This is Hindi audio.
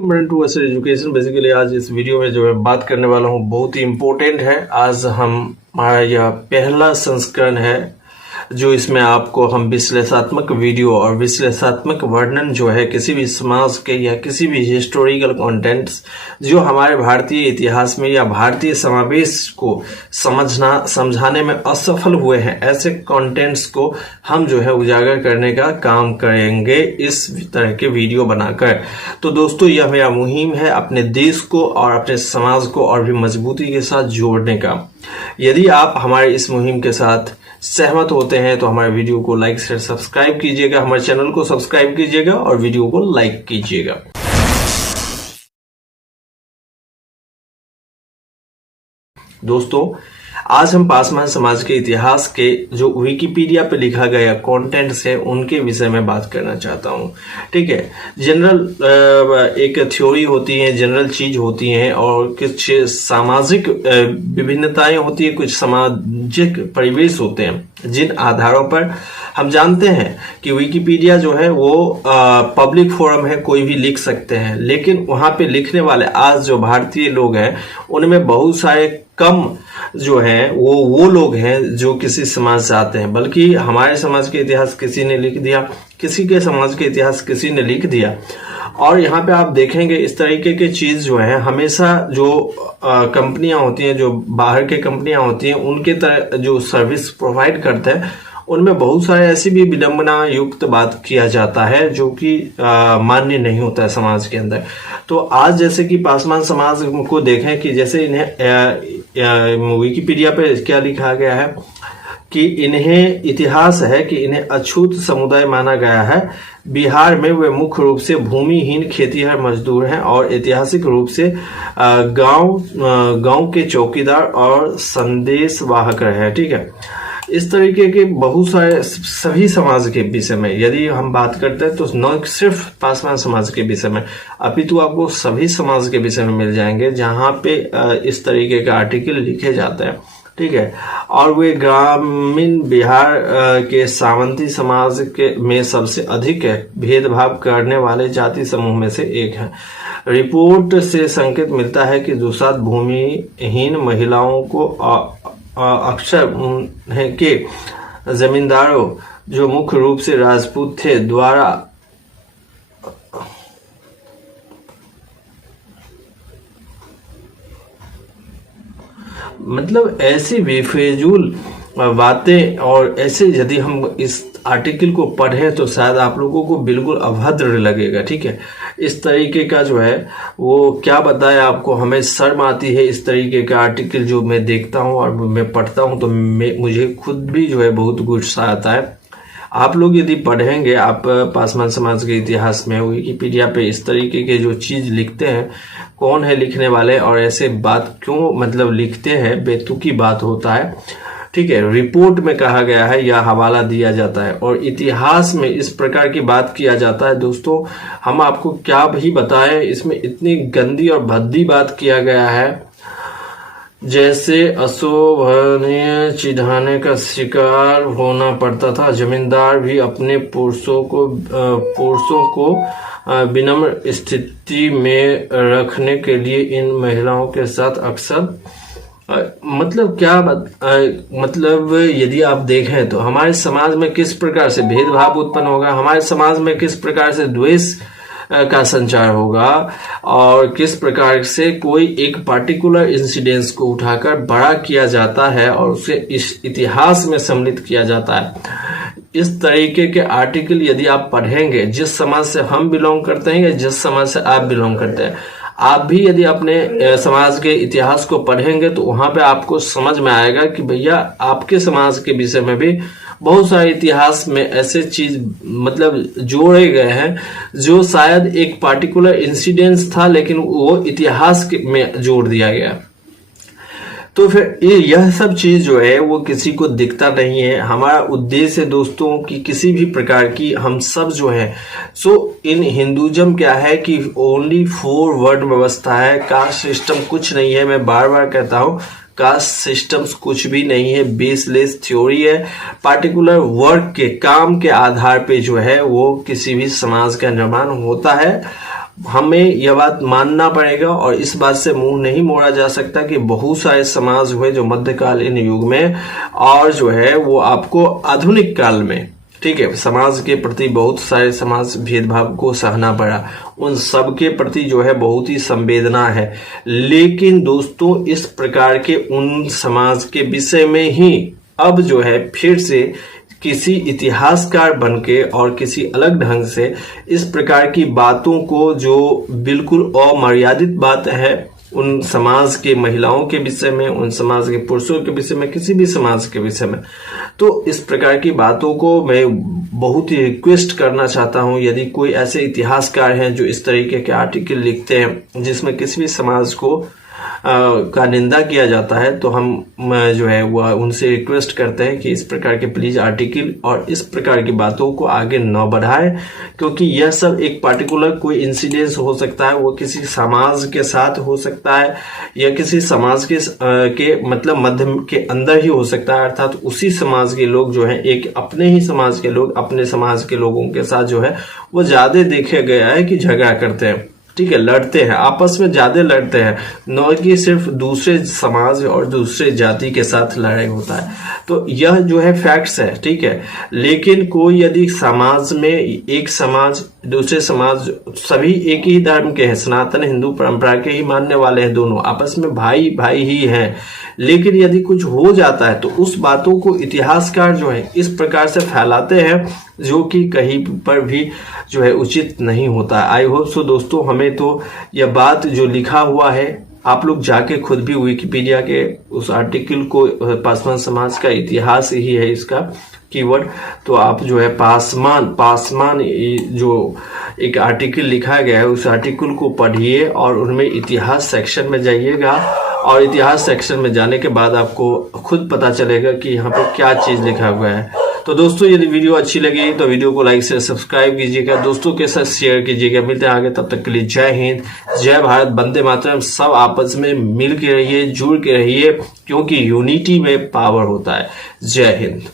टू असर एजुकेशन। बेसिकली आज इस वीडियो में जो मैं बात करने वाला हूँ बहुत ही इम्पोर्टेंट है। आज हमारा यह पहला संस्करण है जो इसमें आपको हम विश्लेषणात्मक वीडियो और विश्लेषणात्मक वर्णन जो है किसी भी समाज के या किसी भी हिस्टोरिकल कंटेंट्स जो हमारे भारतीय इतिहास में या भारतीय समावेश को समझाने में असफल हुए हैं, ऐसे कंटेंट्स को हम जो है उजागर करने का काम करेंगे इस तरह के वीडियो बनाकर। तो दोस्तों, यह मेरा मुहिम है अपने देश को और अपने समाज को और भी मजबूती के साथ जोड़ने का। यदि आप हमारे इस मुहिम के साथ सहमत होते हैं तो हमारे वीडियो को लाइक शेयर सब्सक्राइब कीजिएगा, हमारे चैनल को सब्सक्राइब कीजिएगा और वीडियो को लाइक कीजिएगा। दोस्तों, आज हम पासवान समाज के इतिहास के जो विकिपीडिया पे लिखा गया कंटेंट्स है उनके विषय में बात करना चाहता हूँ। ठीक है, जनरल एक थ्योरी होती है, जनरल चीज होती है और कुछ सामाजिक विभिन्नताएं होती है, कुछ सामाजिक परिवेश होते हैं जिन आधारों पर हम जानते हैं कि विकिपीडिया जो है वो पब्लिक फोरम है, कोई भी लिख सकते हैं। लेकिन वहां पे लिखने वाले आज जो भारतीय लोग हैं उनमें बहुत सारे कम जो है वो लोग हैं जो किसी समाज से आते हैं, बल्कि हमारे समाज के इतिहास किसी ने लिख दिया, किसी के समाज के इतिहास किसी ने लिख दिया। और यहाँ पे आप देखेंगे इस तरीके की चीज जो है हमेशा जो कंपनियां होती हैं, जो बाहर के कंपनियां होती हैं, उनके तरह जो सर्विस प्रोवाइड करते हैं उनमें बहुत सारे ऐसी भी विडंबना युक्त बात किया जाता है जो कि मान्य नहीं होता है समाज के अंदर। तो आज जैसे कि पासवान समाज को देखें कि जैसे इन्हें विकिपीडिया पे क्या लिखा गया है कि इन्हें इतिहास है कि इन्हें अछूत समुदाय माना गया है। बिहार में वे मुख्य रूप से भूमिहीन खेतीहर मजदूर हैं और ऐतिहासिक रूप से गांव के चौकीदार और संदेश वाहक रहे हैं। ठीक है, इस तरीके के बहुत सारे सभी समाज के विषय में यदि हम बात करते हैं तो न सिर्फ पासवान समाज के विषय में अपितु आपको सभी समाज के विषय में मिल जाएंगे जहां पे इस तरीके का आर्टिकल लिखे जाते हैं। ठीक है, और वे ग्रामीण बिहार के सावंती समाज के में सबसे अधिक भेदभाव करने वाले जाति समूह में से एक है। रिपोर्ट से संकेत मिलता है कि दुसाध भूमिहीन महिलाओं को अक्सर के जमींदारों जो मुख्य रूप से राजपूत थे द्वारा मतलब ऐसी बेफिजूल बातें और ऐसे यदि हम इस आर्टिकल को पढ़ें तो शायद आप लोगों को बिल्कुल अभद्र लगेगा। ठीक है, इस तरीके का जो है वो क्या बताए आपको, हमें शर्म आती है इस तरीके का आर्टिकल जो मैं देखता हूँ और मैं पढ़ता हूँ तो मुझे खुद भी जो है बहुत गुस्सा आता है। आप लोग यदि पढ़ेंगे, आप पासवान समाज के इतिहास में विकिपीडिया पे इस तरीके के जो चीज लिखते हैं, कौन है लिखने वाले और ऐसे बात क्यों मतलब लिखते हैं, बेतुकी बात होता है। ठीक है, रिपोर्ट में कहा गया है या हवाला दिया जाता है और इतिहास में इस प्रकार की बात किया जाता है। दोस्तों, हम आपको क्या भी बताएं, इसमें इतनी गंदी और भद्दी बात किया गया है जैसे अशोभनीय चिढ़ाने का शिकार होना पड़ता था। जमींदार भी अपने पुरुषों को विनम्र स्थिति में रखने के लिए इन महिलाओं के साथ अक्सर मतलब क्या मतलब यदि आप देखें तो हमारे समाज में किस प्रकार से भेदभाव उत्पन्न होगा, हमारे समाज में किस प्रकार से द्वेष का संचार होगा और किस प्रकार से कोई एक पार्टिकुलर इंसिडेंस को उठाकर बड़ा किया जाता है और उसे इस इतिहास में सम्मिलित किया जाता है। इस तरीके के आर्टिकल यदि आप पढ़ेंगे, जिस समाज से हम बिलोंग करते हैं या जिस समाज से आप बिलोंग करते हैं, आप भी यदि अपने समाज के इतिहास को पढ़ेंगे तो वहां पे आपको समझ में आएगा कि भैया आपके समाज के विषय में भी बहुत सारे इतिहास में ऐसे चीज मतलब जोड़े गए हैं जो शायद एक पार्टिकुलर इंसिडेंस था लेकिन वो इतिहास में जोड़ दिया गया। तो फिर यह सब चीज जो है वो किसी को दिखता नहीं है। हमारा उद्देश्य है दोस्तों कि किसी भी प्रकार की हम सब जो है इन हिंदुइज्म क्या है कि ओनली 4 वर्ड व्यवस्था है, कास्ट सिस्टम कुछ नहीं है। मैं बार बार कहता हूँ कास्ट सिस्टम्स कुछ भी नहीं है, बेसलेस थ्योरी है। पार्टिकुलर वर्क के काम के आधार पे जो है वो किसी भी समाज का निर्माण होता है। हमें यह बात मानना पड़ेगा और इस बात से मुंह नहीं मोड़ा जा सकता कि बहुत सारे समाज हुए जो मध्यकालीन युग में और जो है वो आपको आधुनिक काल में, ठीक है, समाज के प्रति बहुत सारे समाज भेदभाव को सहना पड़ा, उन सब के प्रति जो है बहुत ही संवेदना है। लेकिन दोस्तों इस प्रकार के उन समाज के विषय में ही अब जो है फिर से किसी इतिहासकार बनके और किसी अलग ढंग से इस प्रकार की बातों को, जो बिल्कुल अमर्यादित बात है उन समाज के महिलाओं के विषय में, उन समाज के पुरुषों के विषय में, किसी भी समाज के विषय में, तो इस प्रकार की बातों को मैं बहुत ही रिक्वेस्ट करना चाहता हूं। यदि कोई ऐसे इतिहासकार हैं जो इस तरीके के आर्टिकल लिखते हैं जिसमें किसी भी समाज को का निंदा किया जाता है, तो हम जो है वह उनसे रिक्वेस्ट करते हैं कि इस प्रकार के प्लीज आर्टिकल और इस प्रकार की बातों को आगे न बढ़ाएं, क्योंकि यह सब एक पार्टिकुलर कोई इंसिडेंस हो सकता है, वो किसी समाज के साथ हो सकता है या किसी समाज के मतलब मध्य के अंदर ही हो सकता है, अर्थात उसी समाज के लोग जो है एक अपने ही समाज के लोग अपने समाज के लोगों के साथ जो है वो ज्यादा देखा गया है कि झगड़ा करते हैं, ठीक है, लड़ते हैं, आपस में ज्यादा लड़ते हैं, न कि सिर्फ दूसरे समाज और दूसरे जाति के साथ लड़ाई होता है। तो यह जो है फैक्ट्स है, ठीक है। लेकिन कोई यदि समाज में एक समाज दूसरे समाज सभी एक ही धर्म के हैं, सनातन हिंदू परंपरा के ही मानने वाले हैं, दोनों आपस में भाई भाई ही हैं, लेकिन यदि कुछ हो जाता है तो उस बातों को इतिहासकार जो है इस प्रकार से फैलाते हैं जो कि कहीं पर भी जो है उचित नहीं होता। आई होप सो दोस्तों, हमें तो यह बात जो लिखा हुआ है आप लोग जाके खुद भी विकिपीडिया के उस आर्टिकल को, पासवान समाज का इतिहास ही है इसका कीवर्ड, तो आप जो है पासवान जो एक आर्टिकल लिखा गया है उस आर्टिकल को पढ़िए और उनमें इतिहास सेक्शन में जाइएगा और इतिहास सेक्शन में जाने के बाद आपको खुद पता चलेगा कि यहाँ पर क्या चीज लिखा हुआ है। तो दोस्तों यदि वीडियो अच्छी लगी तो वीडियो को लाइक से सब्सक्राइब कीजिएगा, दोस्तों के साथ शेयर कीजिएगा। मिलते हैं आगे, तब तक के लिए जय हिंद, जय भारत, वंदे मातरम। सब आपस में मिल के रहिए, जुड़ के रहिए, क्योंकि यूनिटी में पावर होता है। जय हिंद।